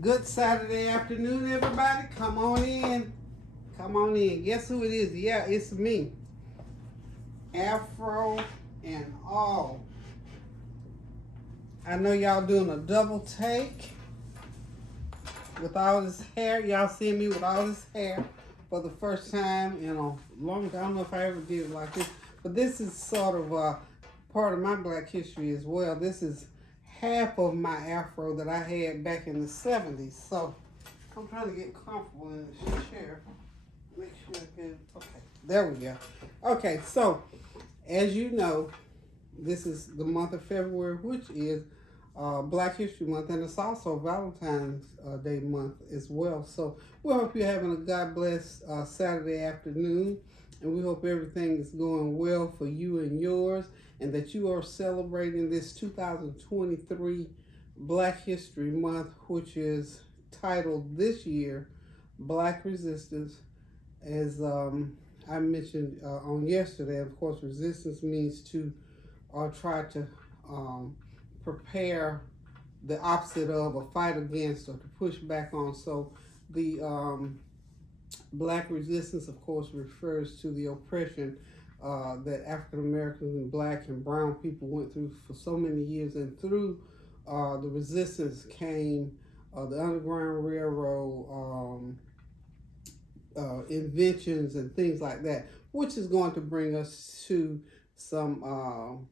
Good Saturday afternoon, everybody. Come on in. Come on in. Guess who it is? Yeah, it's me. Afro and all. I know y'all doing a double take with all this hair. Y'all see me with all this hair for the first time in a long time. I don't know if I ever did it like this. But this is sort of part of my Black history as well. This is half of my afro that I had back in the 70s. So I'm trying to get comfortable in this chair. Make sure I can. Okay, there we go. Okay, so as you know, this is the month of February, which is Black History Month, and it's also Valentine's Day month as well. So we hope you're having a God bless Saturday afternoon, and we hope everything is going well for you and yours, and that you are celebrating this 2023 Black History Month, which is titled this year Black Resistance. As I mentioned on yesterday, of course, resistance means to try to prepare the opposite of, or fight against, or to push back on. So the Black resistance, of course, refers to the oppression that African Americans and Black and brown people went through for so many years. And through the resistance came the Underground Railroad, inventions and things like that, which is going to bring us to some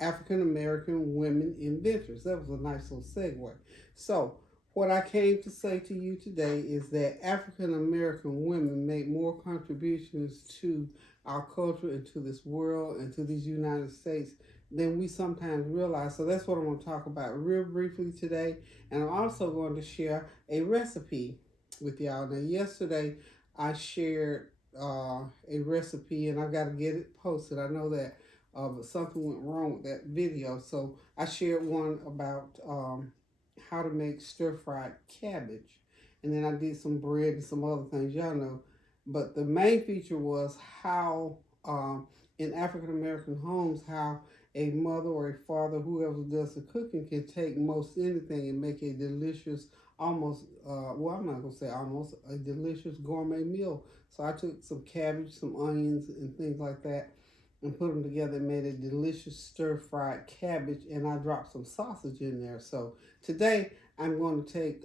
African American women inventors. That was a nice little segue. So what I came to say to you today is that African American women made more contributions to our culture and to this world and to these United States than we sometimes realize. So that's what I'm going to talk about real briefly today. And I'm also going to share a recipe with y'all. Now, yesterday I shared a recipe, and I've got to get it posted. I know that, but something went wrong with that video. So I shared one about how to make stir-fried cabbage. And then I did some bread and some other things, y'all know. But the main feature was how in African-American homes, how a mother or a father, whoever does the cooking, can take most anything and make a delicious, almost, well, I'm not going to say almost, a delicious gourmet meal. So I took some cabbage, some onions, and things like that, and put them together and made a delicious stir-fried cabbage, and I dropped some sausage in there. So today I'm going to take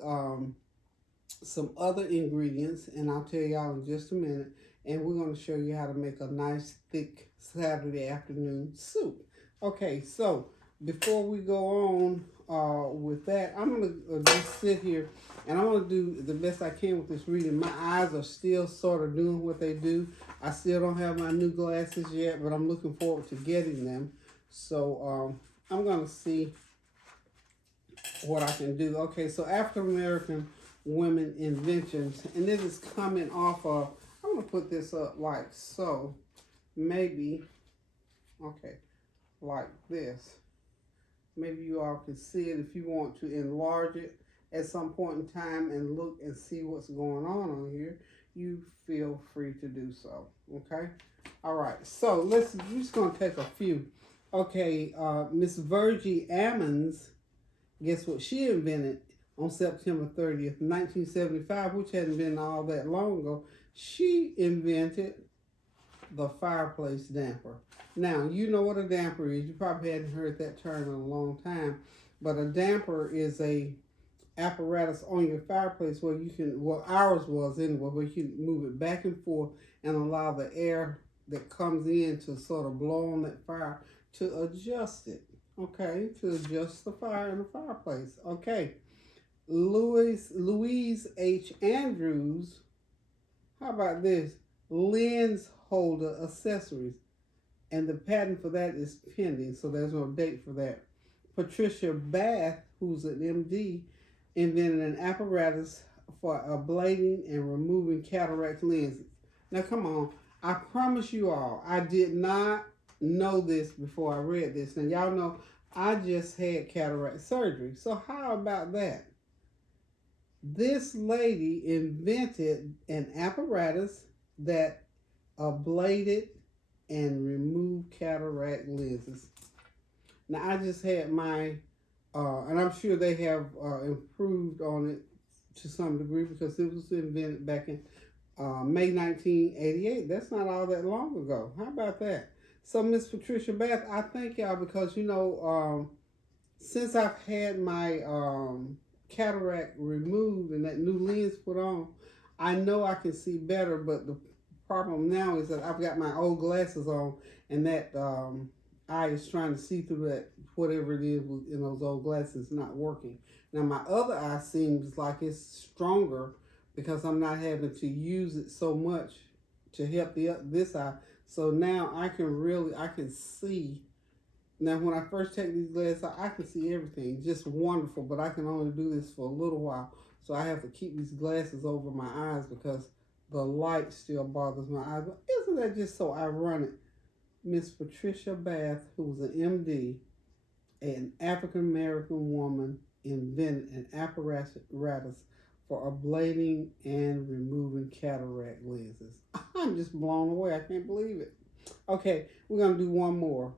some other ingredients, and I'll tell y'all in just a minute, and we're going to show you how to make a nice thick Saturday afternoon soup. Okay, so before we go on with that, I'm going to just sit here, and I'm going to do the best I can with this reading. My eyes are still sort of doing what they do. I still don't have my new glasses yet, but I'm looking forward to getting them. So I'm going to see what I can do. Okay, so African American women inventions, and this is coming off of, I'm going to put this up like so, maybe, okay, like this. Maybe you all can see it. If you want to enlarge it at some point in time and look and see what's going on here, you feel free to do so. Okay? All right. So we're just going to take a few. Okay, Miss Virgie Ammons, guess what she invented on September 30th, 1975, which hadn't been all that long ago. She invented the fireplace damper. Now, you know what a damper is. You probably hadn't heard that term in a long time. But a damper is a apparatus on your fireplace where you can, well, ours was anyway, where you can move it back and forth and allow the air that comes in to sort of blow on that fire to adjust it. Okay, to adjust the fire in the fireplace. Okay, Louise H. Andrews, how about this? Lens holder accessories. And the patent for that is pending, so there's no date for that. Patricia Bath, who's an MD, invented an apparatus for ablating and removing cataract lenses. Now, come on. I promise you all, I did not know this before I read this. Now, y'all know I just had cataract surgery. So how about that? This lady invented an apparatus that ablated and remove cataract lenses. Now, I just had my, and I'm sure they have improved on it to some degree because it was invented back in May 1988. That's not all that long ago. How about that? So, Miss Patricia Bath, I thank y'all because, since I've had my cataract removed and that new lens put on, I know I can see better, but the problem now is that I've got my old glasses on and that eye is trying to see through that, whatever it is in those old glasses, not working. Now, my other eye seems like it's stronger because I'm not having to use it so much to help this eye. So now I can see. Now, when I first take these glasses out, I can see everything, just wonderful, but I can only do this for a little while. So I have to keep these glasses over my eyes because the light still bothers my eyes. But isn't that just so ironic? Miss Patricia Bath, who was an MD, an African-American woman, invented an apparatus for ablating and removing cataract lenses. I'm just blown away. I can't believe it. Okay, we're going to do one more.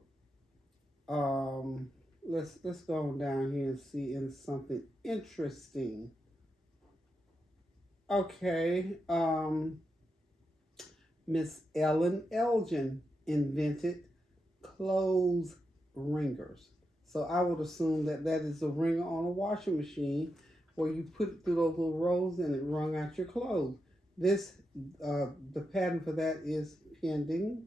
Let's go on down here and see in something interesting. Okay, Miss Ellen Elgin invented clothes wringers. So I would assume that is a wringer on a washing machine where you put it through those little rolls and it wrung out your clothes. This, the patent for that is pending.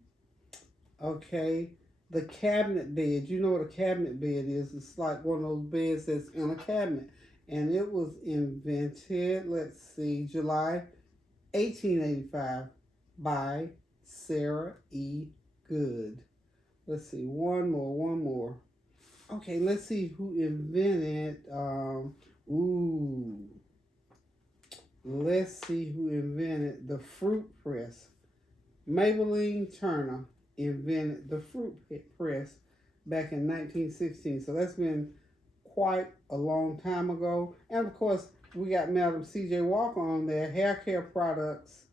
Okay, the cabinet bed. You know what a cabinet bed is? It's like one of those beds that's in a cabinet. And it was invented, let's see, July 1885 by Sarah E. Good. Let's see, one more. Okay, let's see who invented, let's see who invented the fruit press. Maybelline Turner invented the fruit press back in 1916. So that's been quite a long time ago. And of course, we got Madam C.J. Walker on there, hair care products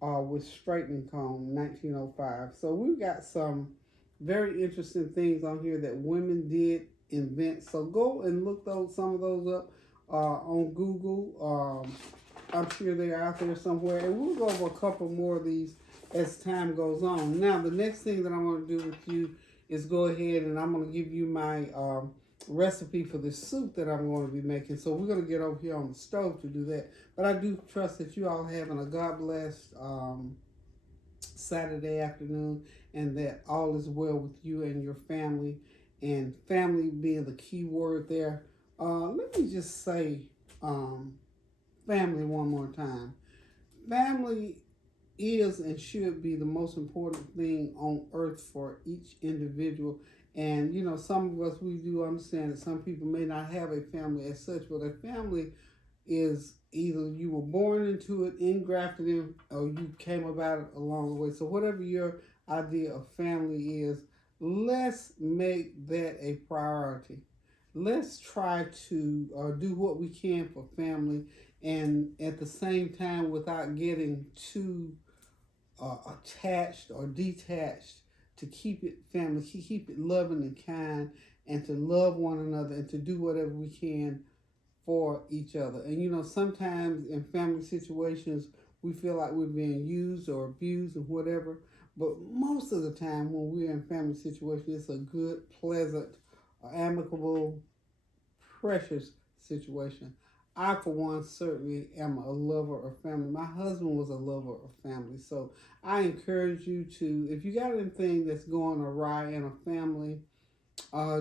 with straightening comb, 1905. So we've got some very interesting things on here that women did invent. So go and look some of those up on Google. I'm sure they're out there somewhere. And we'll go over a couple more of these as time goes on. Now, the next thing that I'm going to do with you is go ahead and I'm going to give you my recipe for the soup that I'm going to be making. So we're going to get over here on the stove to do that. But I do trust that you all having a God-blessed Saturday afternoon and that all is well with you and your family. And family being the key word there. Let me just say family one more time. Family is and should be the most important thing on earth for each individual. And, some of us, we do understand that some people may not have a family as such, but a family is either you were born into it, engrafted in, or you came about it along the way. So whatever your idea of family is, let's make that a priority. Let's try to do what we can for family, and at the same time, without getting too attached or detached, to keep it family, keep it loving and kind, and to love one another and to do whatever we can for each other. And sometimes in family situations, we feel like we're being used or abused or whatever. But most of the time when we're in family situations, it's a good, pleasant, amicable, precious situation. I, for one, certainly am a lover of family. My husband was a lover of family. So I encourage you to, if you got anything that's going awry in a family,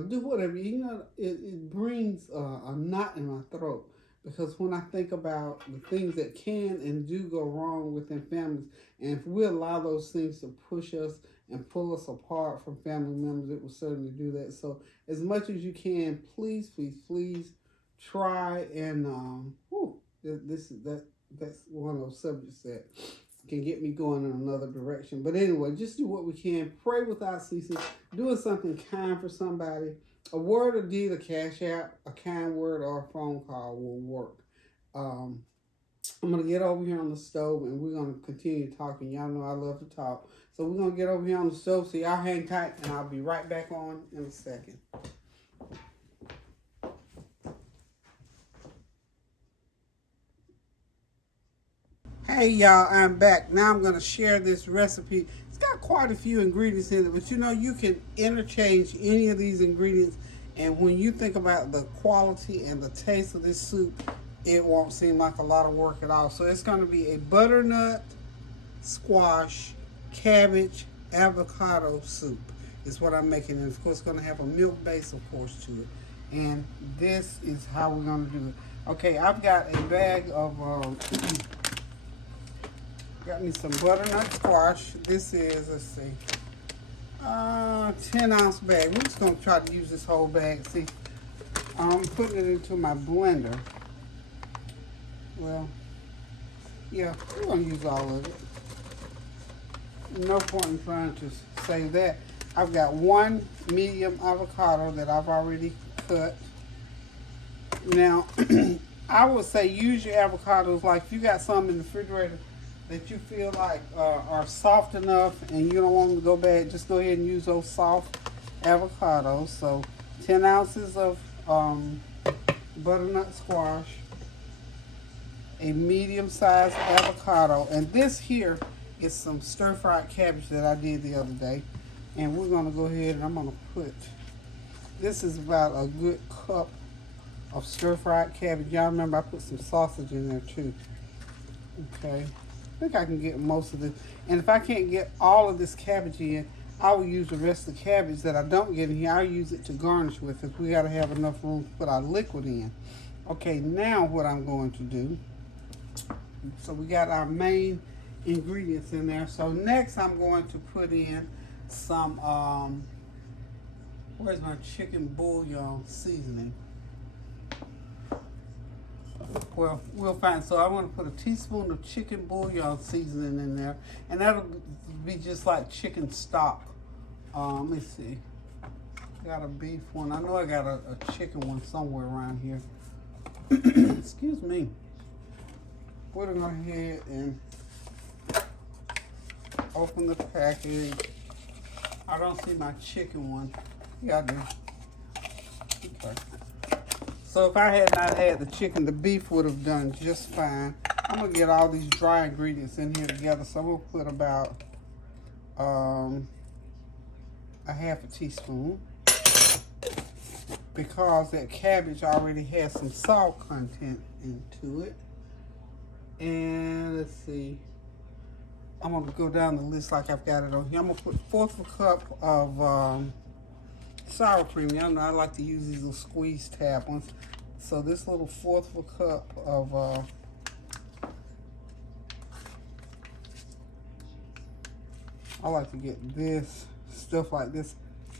do whatever. It brings a knot in my throat. Because when I think about the things that can and do go wrong within families, and if we allow those things to push us and pull us apart from family members, it will certainly do that. So as much as you can, please try and that's one of those subjects that can get me going in another direction. But anyway, just do what we can. Pray without ceasing. Doing something kind for somebody. A word, a deed, a cash app, a kind word, or a phone call will work. I'm going to get over here on the stove and we're going to continue talking. Y'all know I love to talk. So we're going to get over here on the stove. So y'all hang tight and I'll be right back on in a second. Hey y'all, I'm back. Now I'm going to share this recipe. It's got quite a few ingredients in it, but you know, you can interchange any of these ingredients, and when you think about the quality and the taste of this soup, it won't seem like a lot of work at all. So it's going to be a butternut squash, cabbage, avocado soup is what I'm making. And of course, it's going to have a milk base, of course, to it. And this is how we're going to do it. Okay, I've got a bag of got me some butternut squash. This is, let's see, 10-ounce bag. We're just going to try to use this whole bag. See, I'm putting it into my blender. Well, yeah, we're going to use all of it. No point in trying to save that. I've got one medium avocado that I've already cut. Now, I would say use your avocados like if you got some in the refrigerator that you feel like are soft enough and you don't want them to go bad, just go ahead and use those soft avocados. So 10 ounces of butternut squash, a medium-sized avocado, and this here is some stir-fried cabbage that I did the other day. And we're going to go ahead and I'm going to put, this is about a good cup of stir-fried cabbage. Y'all remember I put some sausage in there too. Okay. I think I can get most of this. And if I can't get all of this cabbage in, I will use the rest of the cabbage that I don't get in here. I'll use it to garnish with because we got to have enough room to put our liquid in. Okay, now what I'm going to do, so we got our main ingredients in there. So next I'm going to put in some, where's my chicken bouillon seasoning? Well, we'll find. So I want to put a teaspoon of chicken bouillon seasoning in there, and that'll be just like chicken stock. Let me see. Got a beef one. I know I got a chicken one somewhere around here. Excuse me. We're gonna go ahead and open the package. I don't see my chicken one. Yeah, I do. Okay. So if I had not had the chicken, the beef would have done just fine. I'm going to get all these dry ingredients in here together. So we'll put about a half a teaspoon. Because that cabbage already has some salt content into it. And let's see. I'm going to go down the list like I've got it on here. I'm going to put a fourth of a cup of sour cream. Y'all know I like to use these little squeeze tab ones. So this little fourth of a cup of I like to get this stuff like this.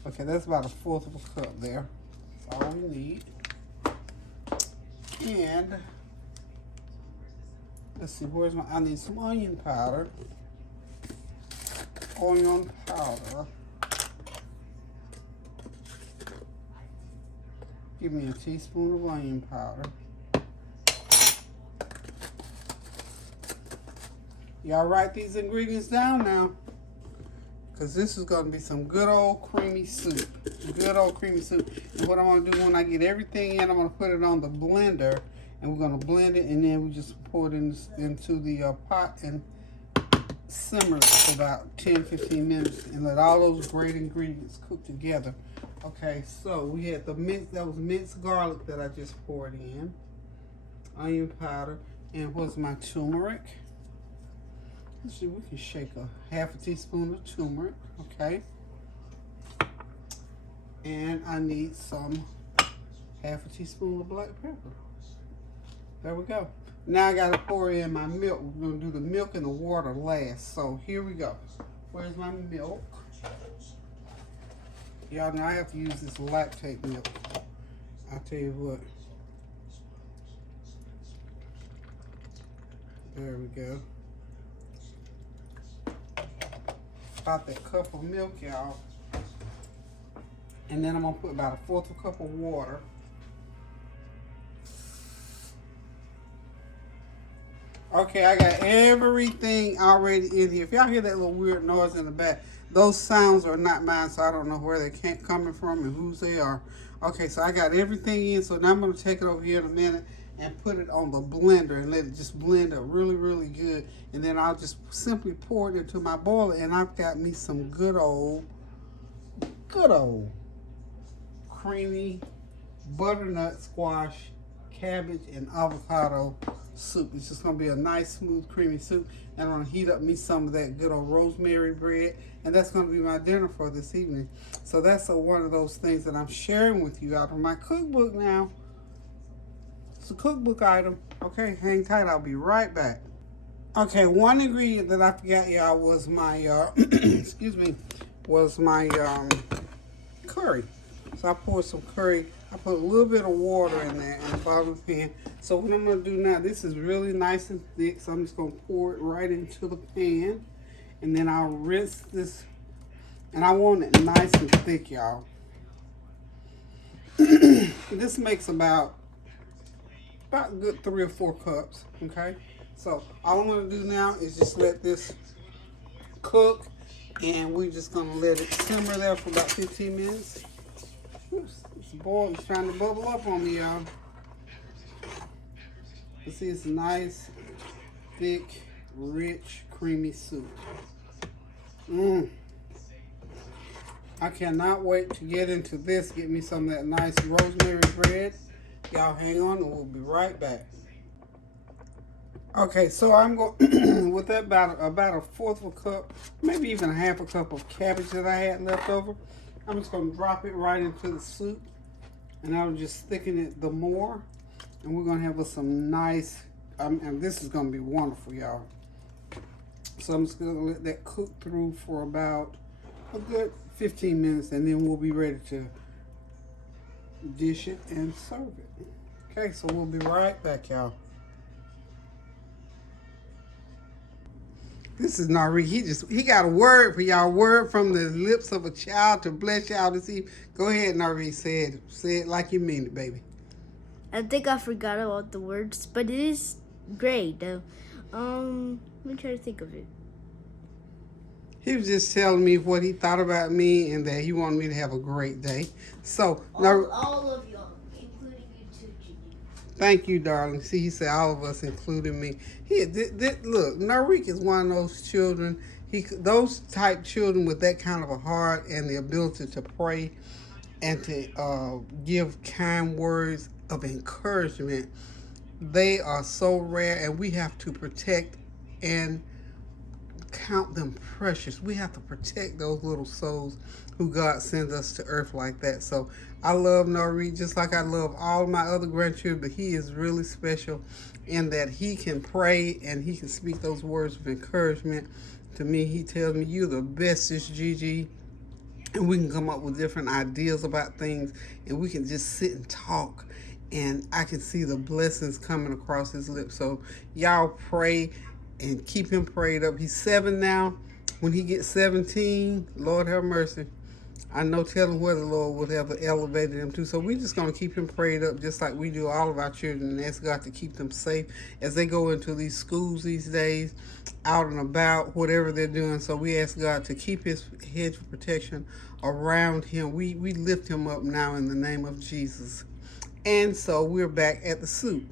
Okay, that's about a fourth of a cup there. That's all we need. And let's see, where's my, I need some onion powder. Onion powder. Give me a teaspoon of onion powder. Y'all write these ingredients down now, because this is going to be some good old creamy soup. Good old creamy soup. And what I'm going to do when I get everything in, I'm going to put it on the blender, and we're going to blend it, and then we just pour it into the pot and simmer it for about 10-15 minutes and let all those great ingredients cook together. Okay, so we had the minced garlic that I just poured in, onion powder, and what's my turmeric? Let's see, we can shake a half a teaspoon of turmeric, okay? And I need some half a teaspoon of black pepper. There we go. Now I gotta pour in my milk. We're gonna do the milk and the water last. So here we go. Where's my milk? Y'all know I have to use this lactate milk. I'll tell you what. There we go. About that cup of milk, y'all. And then I'm gonna put about a fourth of a cup of water. Okay, I got everything already in here. If y'all hear that little weird noise in the back, those sounds are not mine, so I don't know where they coming from and whose they are. Okay, so I got everything in, so now I'm going to take it over here in a minute and put it on the blender and let it just blend up really, really good. And then I'll just simply pour it into my boiler, and I've got me some good old creamy butternut squash, cabbage, and avocado soup. It's just gonna be a nice, smooth, creamy soup. And I'm gonna heat up me some of that good old rosemary bread, and that's gonna be my dinner for this evening. So that's one of those things that I'm sharing with you out of my cookbook now. It's a cookbook item. Okay, hang tight, I'll be right back. Okay, one ingredient that I forgot, y'all, was my, excuse me, was my curry. So I poured some curry. I put a little bit of water in there in the bottom of the pan. So what I'm going to do now, this is really nice and thick, so I'm just going to pour it right into the pan. And then I'll rinse this, and I want it nice and thick, y'all. This makes about a good 3 or 4 cups, okay? So all I'm going to do now is just let this cook, and we're just going to let it simmer there for about 15 minutes. Oops, this boil is trying to bubble up on me, y'all. You see, it's a nice, thick, rich, creamy soup. I cannot wait to get into this. Get me some of that nice rosemary bread. Y'all hang on and we'll be right back. Okay, so I'm going with that about a 1/4 of a cup, maybe even a 1/2 a cup of cabbage that I had left over. I'm just going to drop it right into the soup, and I'll just thicken it the more. And we're going to have some nice, and this is going to be wonderful, y'all. So I'm just going to let that cook through for about a good 15 minutes, and then we'll be ready to dish it and serve it. Okay, so we'll be right back, y'all. This is Nari. He got a word for y'all. Word from the lips of a child to bless y'all this evening. Go ahead, Nari. Say it like you mean it, baby. I think I forgot about the words, but it is great. Let me try to think of it. He was just telling me what he thought about me and that he wanted me to have a great day. So, all of y'all, including you too, Gigi. Thank you, darling. See, he said all of us, including me. Look, Narik is one of those children. Those type children with that kind of a heart and the ability to pray and to give kind words of encouragement. They are so rare, and we have to protect and count them precious. We have to protect those little souls who God sends us to earth like that. So I love Nari just like I love all my other grandchildren, but he is really special in that he can pray and he can speak those words of encouragement to me. He tells me, "You're the bestest, Gigi." And we can come up with different ideas about things, and we can just sit and talk, and I can see the blessings coming across his lips. So y'all pray and keep him prayed up. He's 7 now. When he gets 17, Lord have mercy, I know telling where the Lord would have elevated him to. So we're just going to keep him prayed up just like we do all of our children, and ask God to keep them safe as they go into these schools these days, out and about, whatever they're doing. So we ask God to keep his hedge of protection around him. We lift him up now in the name of Jesus. And so we're back at the soup.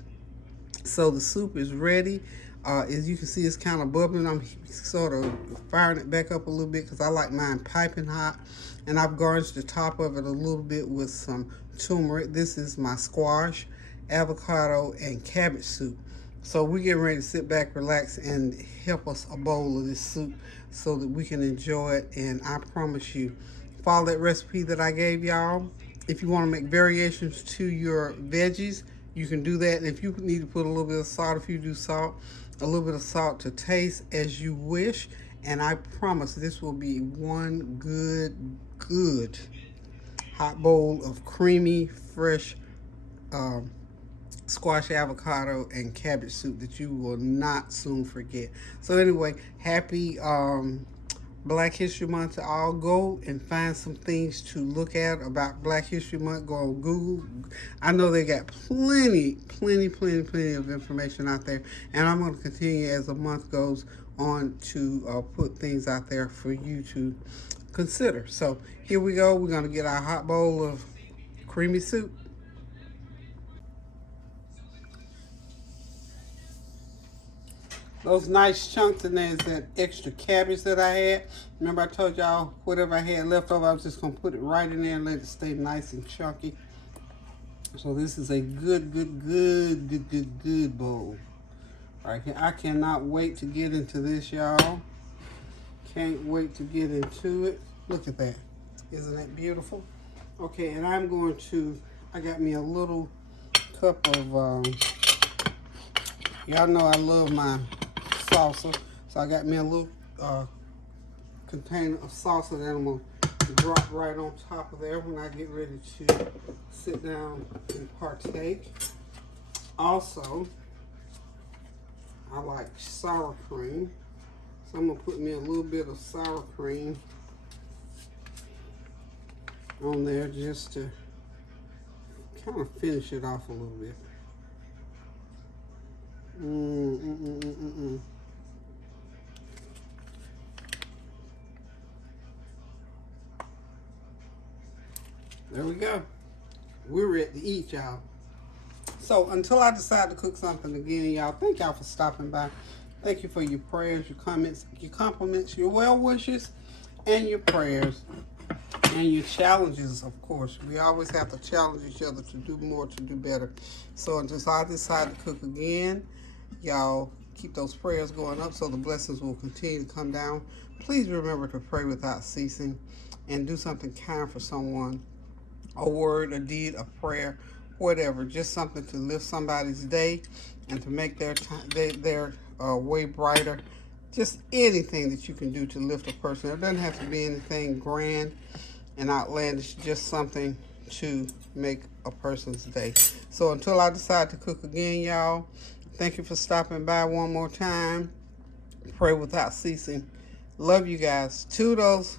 So the soup is ready. As you can see, it's kind of bubbling. I'm sort of firing it back up a little bit because I like mine piping hot. And I've garnished the top of it a little bit with some turmeric. This is my squash, avocado, and cabbage soup. So we're getting ready to sit back, relax, and help us a bowl of this soup so that we can enjoy it. And I promise you, follow that recipe that I gave y'all. If you want to make variations to your veggies, you can do that. And if you need to put a little bit of salt, if you do salt, a little bit of salt to taste as you wish. And I promise this will be one good hot bowl of creamy, fresh squash, avocado, and cabbage soup that you will not soon forget. So anyway, happy Black History Month to all. Go and find some things to look at about Black History Month. Go on Google. I know they got plenty of information out there. And I'm going to continue as the month goes on to put things out there for you to consider. So here we go. We're going to get our hot bowl of creamy soup. Those nice chunks, and there's that extra cabbage that I had. Remember I told y'all whatever I had left over, I was just going to put it right in there and let it stay nice and chunky. So this is a good bowl. Right here. I cannot wait to get into this, y'all. Can't wait to get into it. Look at that. Isn't that beautiful? Okay, and I'm going to, I got me a little cup of, y'all know I love my salsa. So I got me a little container of salsa that I'm going to drop right on top of there when I get ready to sit down and partake. Also, I like sour cream. So I'm going to put me a little bit of sour cream on there just to kind of finish it off a little bit. There we go. We're ready to eat, y'all. So until I decide to cook something again, y'all, thank y'all for stopping by. Thank you for your prayers, your comments, your compliments, your well wishes, and your prayers, and your challenges, of course. We always have to challenge each other to do more, to do better. So until I decide to cook again, y'all keep those prayers going up so the blessings will continue to come down. Please remember to pray without ceasing and do something kind for someone. A word, a deed, a prayer, whatever. Just something to lift somebody's day and to make their way brighter. Just anything that you can do to lift a person. It doesn't have to be anything grand and outlandish, just something to make a person's day. So until I decide to cook again, y'all, thank you for stopping by one more time. Pray without ceasing. Love you guys. Toodles.